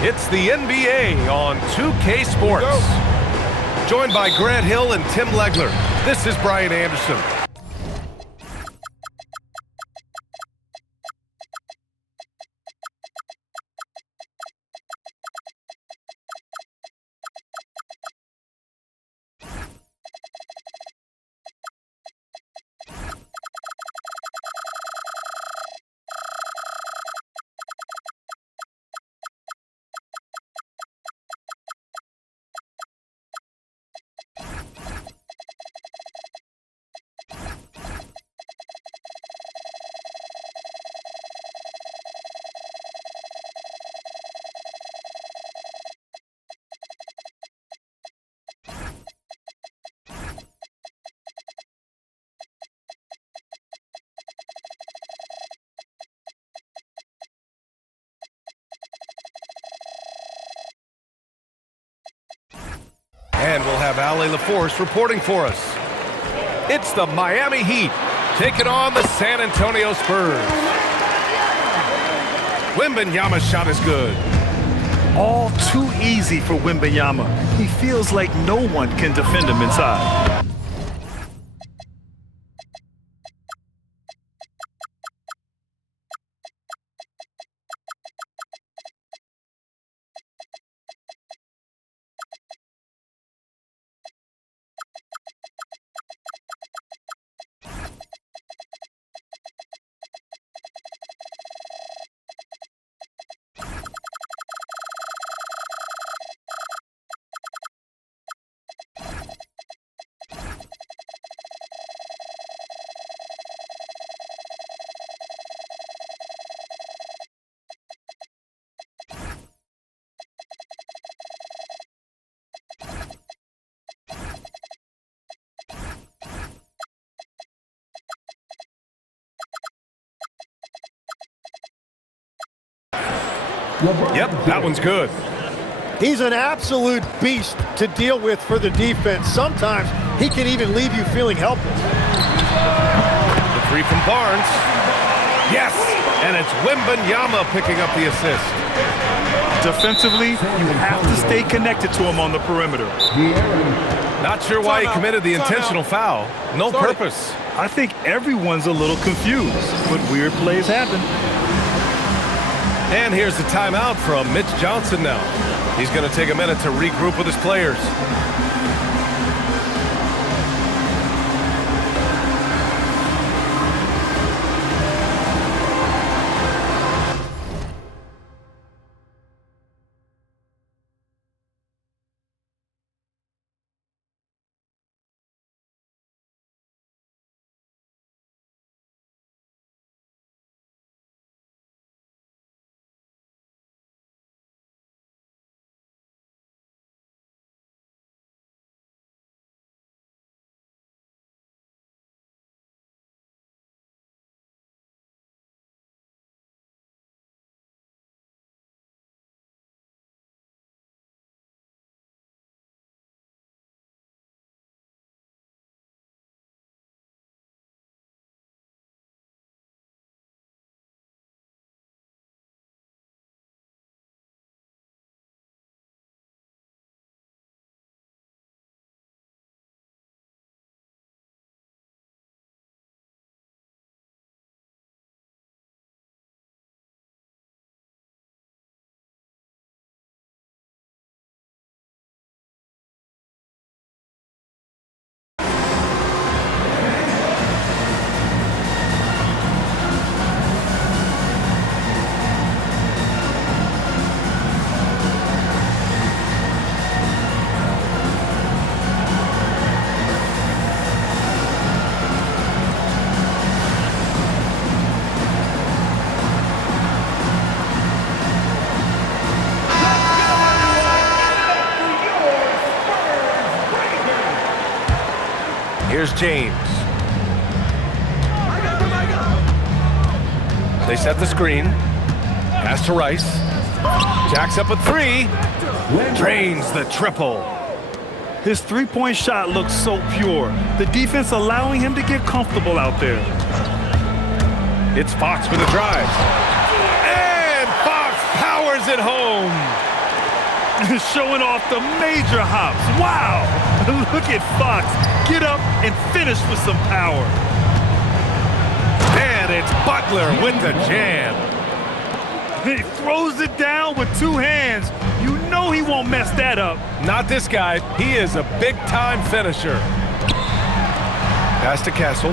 It's the NBA on 2K Sports. Joined by Grant Hill and Tim Legler, this is Brian Anderson. And we'll have Ale LaForce reporting for us. It's the Miami Heat taking on the San Antonio Spurs. Wembanyama's shot is good. All too easy for Wembanyama. He feels like no one can defend him inside. Yep, that one's good. He's an absolute beast to deal with for the defense. Sometimes he can even leave you feeling helpless. The three from Barnes. Yes, and it's Wembanyama picking up the assist. Defensively, you have to stay connected to him on the perimeter. Not sure why he committed the intentional foul. No purpose. I think everyone's a little confused, but weird plays happen. And here's the timeout from Mitch Johnson now. He's going to take a minute to regroup with his players. Here's James. They set the screen. Pass to Rice. Jacks up a three. Drains the triple. His three-point shot looks so pure. The defense allowing him to get comfortable out there. It's Fox with a drive. And Fox powers it home. Showing off the major hops. Wow! Look at Fox. Get up and finish with some power. And it's Butler with the jam. He throws it down with two hands. You know he won't mess that up. Not this guy. He is a big-time finisher. Pass to Castle.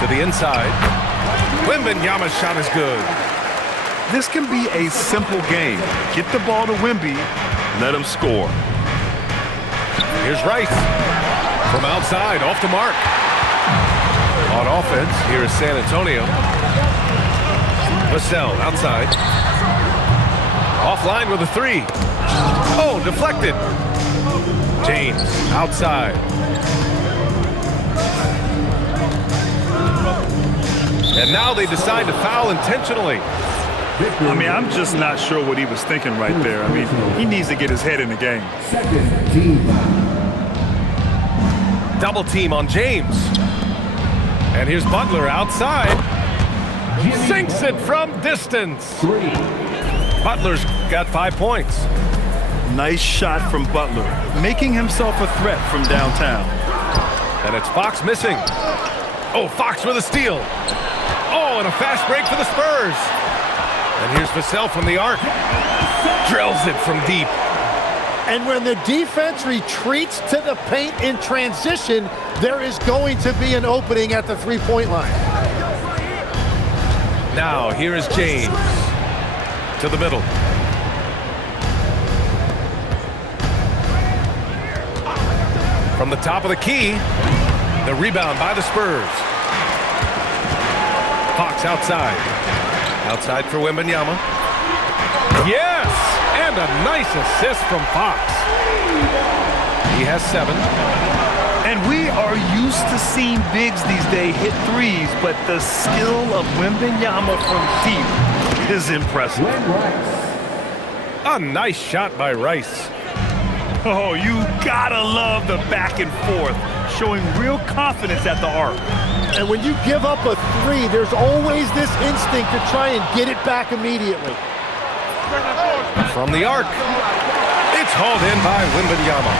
To the inside. Wembanyama's shot is good. This can be a simple game. Get the ball to Wemby, let him score. Here's Rice. From outside, off the mark. On offense, here is San Antonio. Vassell outside. Offline with a three. Oh, deflected. James outside. And now they decide to foul intentionally. I mean, I'm just not sure what he was thinking right there. I mean, he needs to get his head in the game. Double team on James. And here's Butler outside. Sinks it from distance. Butler's got 5 points. Nice shot from Butler, making himself a threat from downtown. And it's Fox missing. Oh, Fox with a steal. Oh, and a fast break for the Spurs. And here's Vassell from the arc. Drills it from deep. And when the defense retreats to the paint in transition, there is going to be an opening at the three-point line. Now, here is James. To the middle. From the top of the key, the rebound by the Spurs. Fox outside. Outside for Wembanyama. Yes! And a nice assist from Fox. He has 7. And we are used to seeing bigs these days hit threes, but the skill of Wembanyama from deep is impressive. A nice shot by Rice. Oh, you gotta love the back and forth, showing real confidence at the arc. And when you give up a three, there's always this instinct to try and get it back immediately. From the arc. It's hauled in by Wembanyama.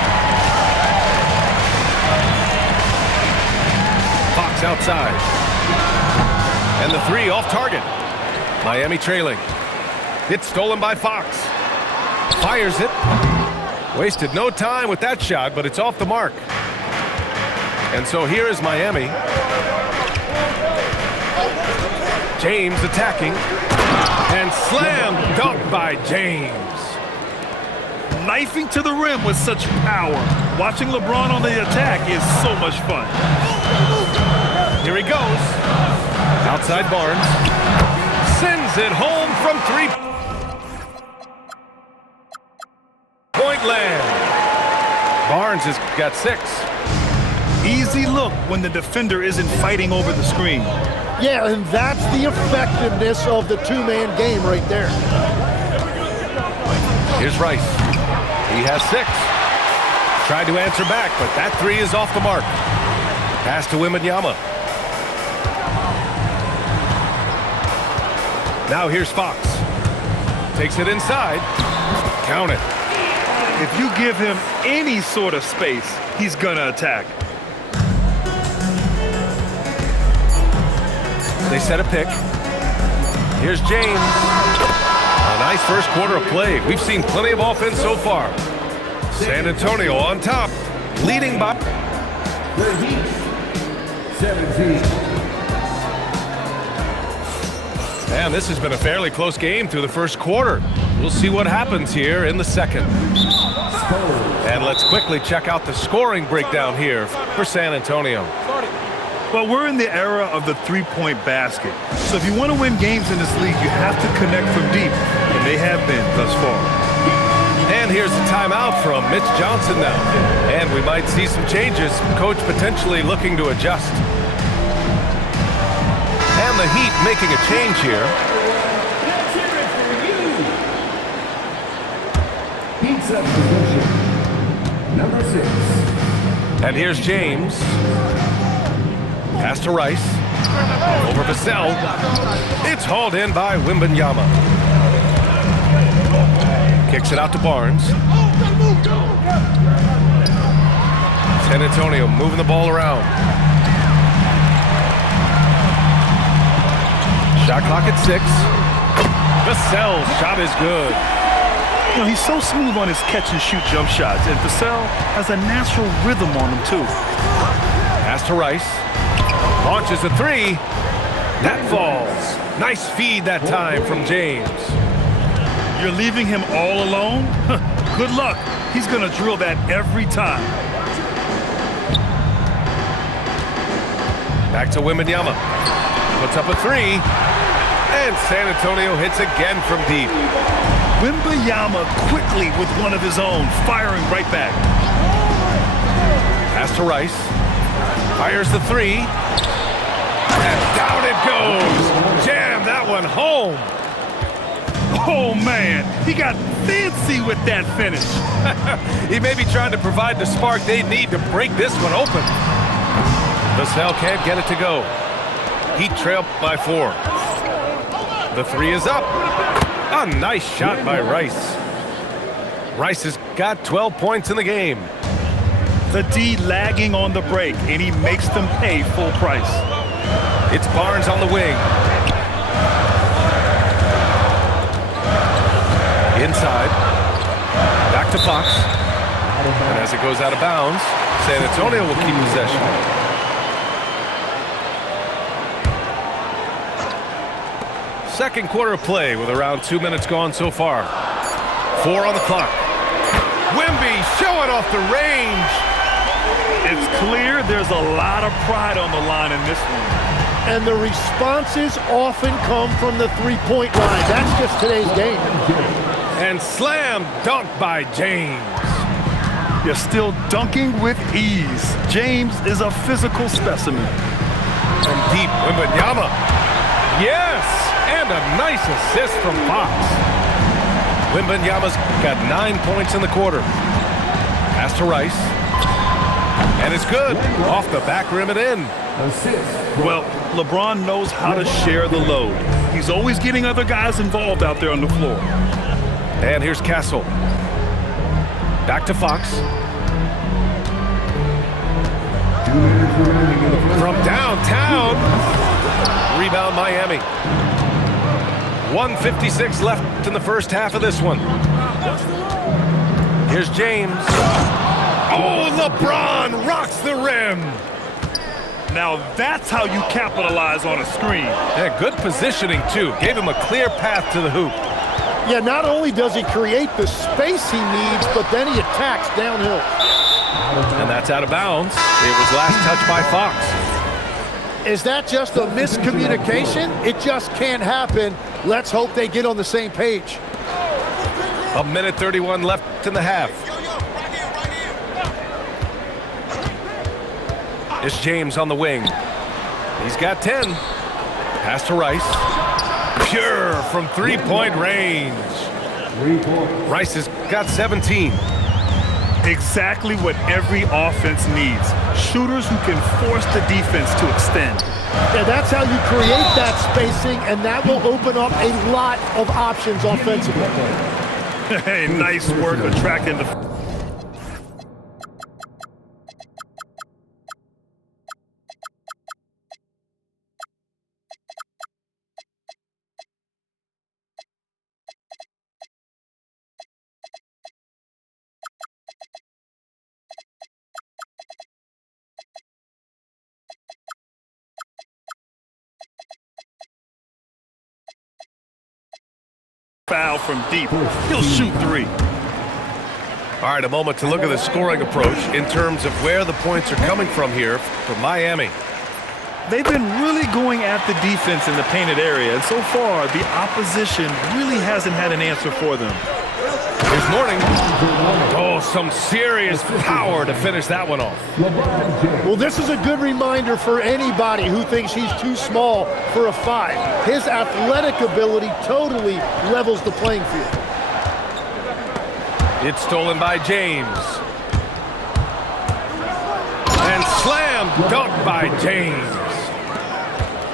Fox outside. And the three off target. Miami trailing. It's stolen by Fox. Fires it. Wasted no time with that shot, but it's off the mark. And so here is Miami. James attacking. And slam dunk by James. Knifing to the rim with such power. Watching LeBron on the attack is so much fun. Here he goes. Outside Barnes. Sends it home from 3-point land. Barnes has got 6. Easy look when the defender isn't fighting over the screen. Yeah, and that's the effectiveness of the two-man game right there. Here's Rice. He has 6. Tried to answer back, but that 3 is off the mark. Pass to Wembanyama. Now here's Fox. Takes it inside. Count it. If you give him any sort of space, he's gonna attack. They set a pick. Here's James. A nice first quarter of play. We've seen plenty of offense so far. San Antonio on top, leading by 17. Man, this has been a fairly close game through the first quarter. We'll see what happens here in the second. And let's quickly check out the scoring breakdown here for San Antonio. Well, we're in the era of the three-point basket. So if you want to win games in this league, you have to connect from deep, and they have been thus far. And here's the timeout from Mitch Johnson now. And we might see some changes. Coach potentially looking to adjust. And the Heat making a change here. Heat substitution. Number 6. And here's James. Pass to Rice. Over Vassell. It's hauled in by Wembanyama. Kicks it out to Barnes. San Antonio moving the ball around. Shot clock at 6. Vassell's shot is good. You know, he's so smooth on his catch-and-shoot jump shots, and Vassell has a natural rhythm on him, too. Pass to Rice. Launches a 3. That falls. Nice feed that time from James. You're leaving him all alone? Good luck. He's going to drill that every time. Back to Wembanyama. Puts up a 3. And San Antonio hits again from deep. Wembanyama quickly with one of his own, firing right back. Pass to Rice. Fires the 3. And down it goes. Jam that one home. Oh, man. He got fancy with that finish. He may be trying to provide the spark they need to break this one open. Vassell can't get it to go. He trailed by 4. The 3 is up. A nice shot by Rice. Rice has got 12 points in the game. The D lagging on the break, and he makes them pay full price. It's Barnes on the wing. Inside. Back to Fox. And as it goes out of bounds, San Antonio will keep possession. Second quarter of play with around 2 minutes gone so far. 4 on the clock. Wemby showing off the range. It's clear there's a lot of pride on the line in this one. And the responses often come from the three-point line. That's just today's game. And slam dunk by James. You're still dunking with ease. James is a physical specimen. From deep, Wembanyama. Yes! And a nice assist from Fox. Wembanyama's got 9 points in the quarter. Pass to Rice. And it's good. Off the back rim and in. Well, LeBron knows how to share the load. He's always getting other guys involved out there on the floor. And here's Castle. Back to Fox. From downtown. Rebound Miami. 1:56 left in the first half of this one. Here's James. Oh, LeBron rocks the rim. Now that's how you capitalize on a screen. Yeah, good positioning, too. Gave him a clear path to the hoop. Yeah, not only does he create the space he needs, but then he attacks downhill. And that's out of bounds. It was last touched by Fox. Is that just a miscommunication? It just can't happen. Let's hope they get on the same page. 1:31 left in the half. It's James on the wing. He's got 10. Pass to Rice. Pure from three-point range. Rice has got 17. Exactly what every offense needs. Shooters who can force the defense to extend. Yeah, that's how you create that spacing, and that will open up a lot of options offensively. Hey, nice work attracting the... foul from deep. He'll shoot 3. All right, a moment to look at the scoring approach in terms of where the points are coming from here for Miami. They've been really going at the defense in the painted area, and so far, the opposition really hasn't had an answer for them. Here's Mourning. Oh, some serious power to finish that one off. Well, this is a good reminder for anybody who thinks he's too small for a 5. His athletic ability totally levels the playing field. It's stolen by James. And slam dunk by James.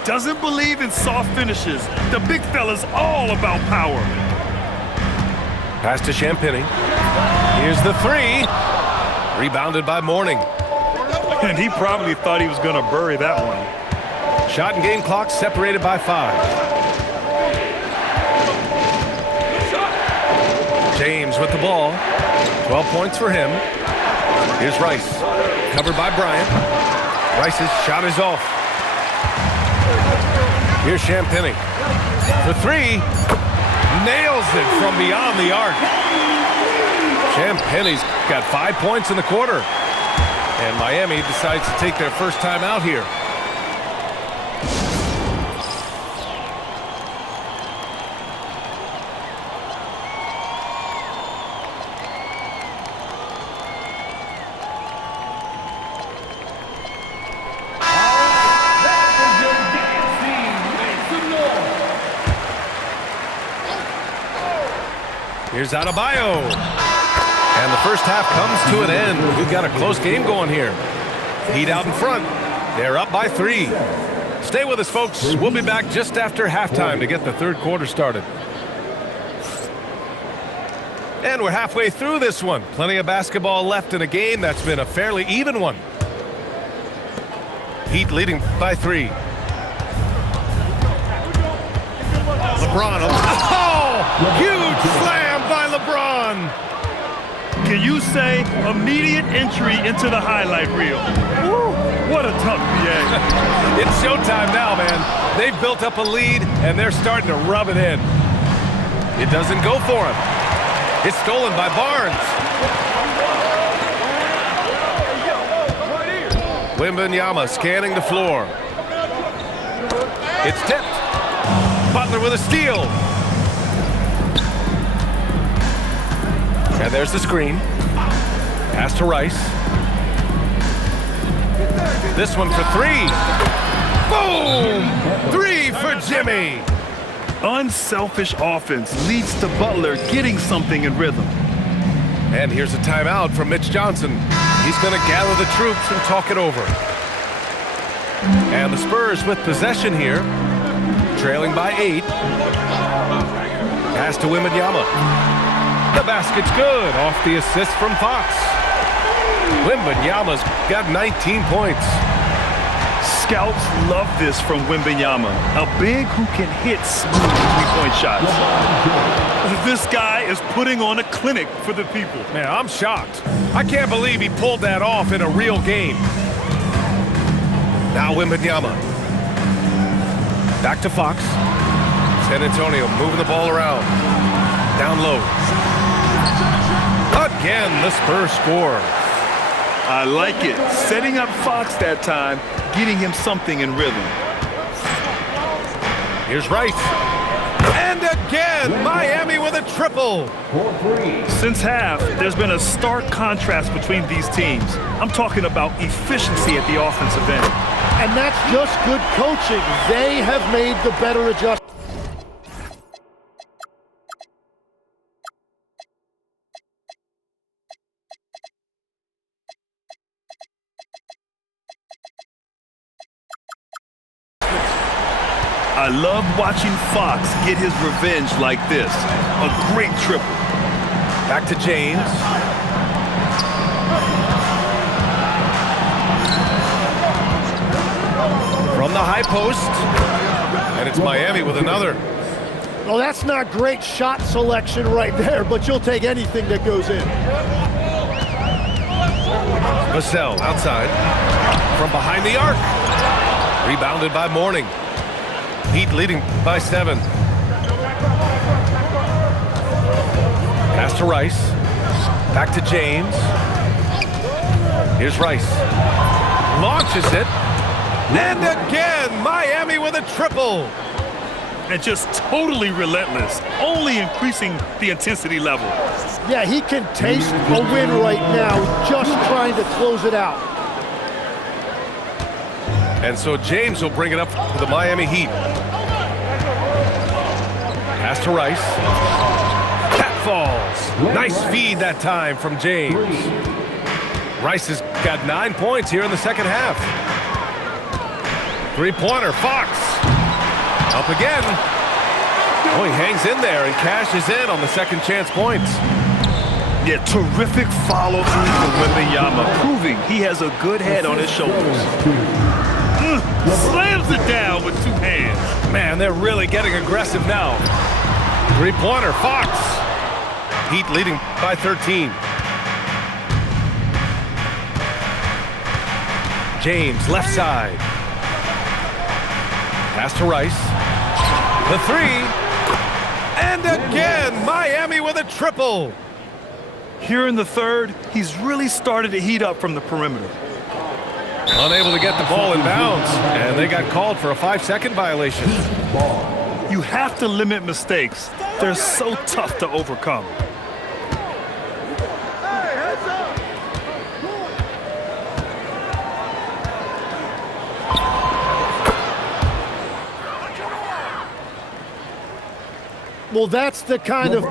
Doesn't believe in soft finishes. The big fella's all about power. Pass to Champagnie. Here's the three. Rebounded by Mourning. And he probably thought he was going to bury that one. Shot and game clock separated by 5. James with the ball. 12 points for him. Here's Rice. Covered by Bryant. Rice's shot is off. Here's Champagnie. For three. Nails it from beyond the arc. Champagnie's got 5 points in the quarter. And Miami decides to take their first time out here. Here's Adebayo. And the first half comes to an end. We've got a close game going here. Heat out in front. They're up by 3. Stay with us, folks. We'll be back just after halftime to get the third quarter started. And we're halfway through this one. Plenty of basketball left in a game that's been a fairly even one. Heat leading by 3. LeBron. Oh! Huge slam by LeBron. Can you say immediate entry into the highlight reel? Woo, what a tough PA. It's showtime now, man. They've built up a lead, and they're starting to rub it in. It doesn't go for him. It's stolen by Barnes. Wembanyama scanning the floor. It's tipped. Butler with a steal. And there's the screen. Pass to Rice. This one for 3. Boom! 3 for Jimmy. Unselfish offense leads to Butler getting something in rhythm. And here's a timeout from Mitch Johnson. He's going to gather the troops and talk it over. And the Spurs with possession here, trailing by 8. Pass to Wembanyama. The basket's good off the assist from Fox. Wembanyama's got 19 points. Scouts love this from Wembanyama, a big who can hit smooth three-point shots. This guy is putting on a clinic for the people. Man, I'm shocked. I can't believe he pulled that off in a real game. Now Wembanyama. Back to Fox. San Antonio moving the ball around. Down low. Again, the Spurs score. I like it. Setting up Fox that time, getting him something in rhythm. Here's Rice. And again, Miami with a triple. Since half, there's been a stark contrast between these teams. I'm talking about efficiency at the offensive end. And that's just good coaching. They have made the better adjustment. I love watching Fox get his revenge like this. A great triple. Back to James. From the high post. And it's Miami with another. Well, that's not great shot selection right there, but you'll take anything that goes in. Vassell outside. From behind the arc. Rebounded by Mourning. Heat leading by 7. Pass to Rice. Back to James. Here's Rice. Launches it. And again, Miami with a triple. And just totally relentless, only increasing the intensity level. Yeah, he can taste a win right now, just trying to close it out. And so James will bring it up for the Miami Heat. Pass to Rice. That falls. Nice feed that time from James. Rice has got 9 points here in the second half. Three-pointer, Fox. Up again. Oh, he hangs in there and cashes in on the second chance points. Yeah, terrific follow through from Wembanyama, proving he has a good head on his shoulders. Slams it down with two hands. Man, they're really getting aggressive now. Three-pointer, Fox. Heat leading by 13. James, left side. Pass to Rice. The three. And again, Miami with a triple. Here in the third, he's really started to heat up from the perimeter. Unable to get the ball in bounds, and they got called for a 5-second violation. You have to limit mistakes. They're so tough to overcome. Well, that's the kind of